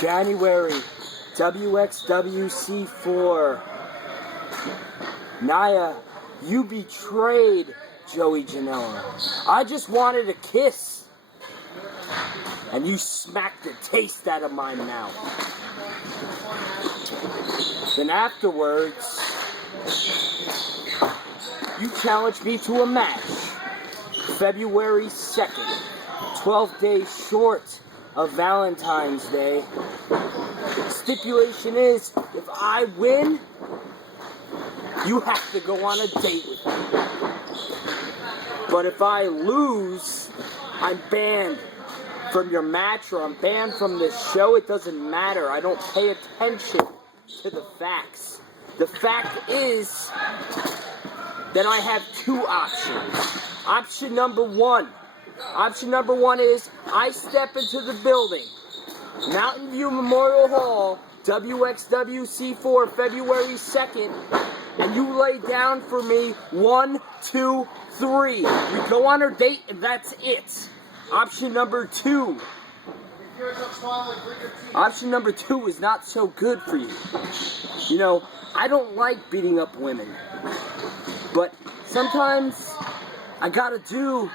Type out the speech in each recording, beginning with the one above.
January, WXWC4. Nia, you betrayed Joey Janela. I just wanted a kiss, and you smacked the taste out of my mouth. Then afterwards, you challenged me to a match, February 2nd, 12 days short of Valentine's Day. Stipulation is, if I win, you have to go on a date with me. But if I lose, I'm banned from your match or I'm banned from this show. It doesn't matter. I don't pay attention to the facts. The fact is that I have two options. Option number one is I step into the building, Mountain View Memorial Hall, WXWC4, February 2nd, and you lay down for me 1, 2, 3. We go on our date and that's it. Option number two is not so good for you. You know, I don't like beating up women, but sometimes I gotta do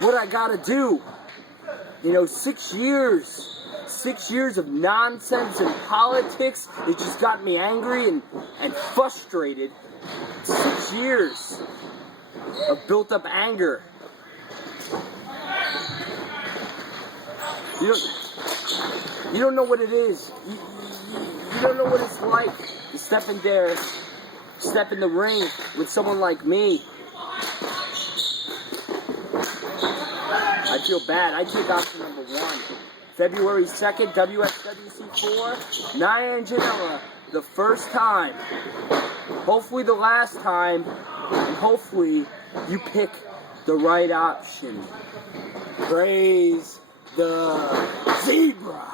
what I gotta do. You know, 6 years of nonsense in politics, it just got me angry and frustrated. 6 years of built up anger. You don't know what it is. You don't know what it's like to step in the ring with someone like me. I feel bad. I take option number one. February 2nd, WXWC4, Nia and Janela, the first time, hopefully the last time, and hopefully you pick the right option. Praise the zebra.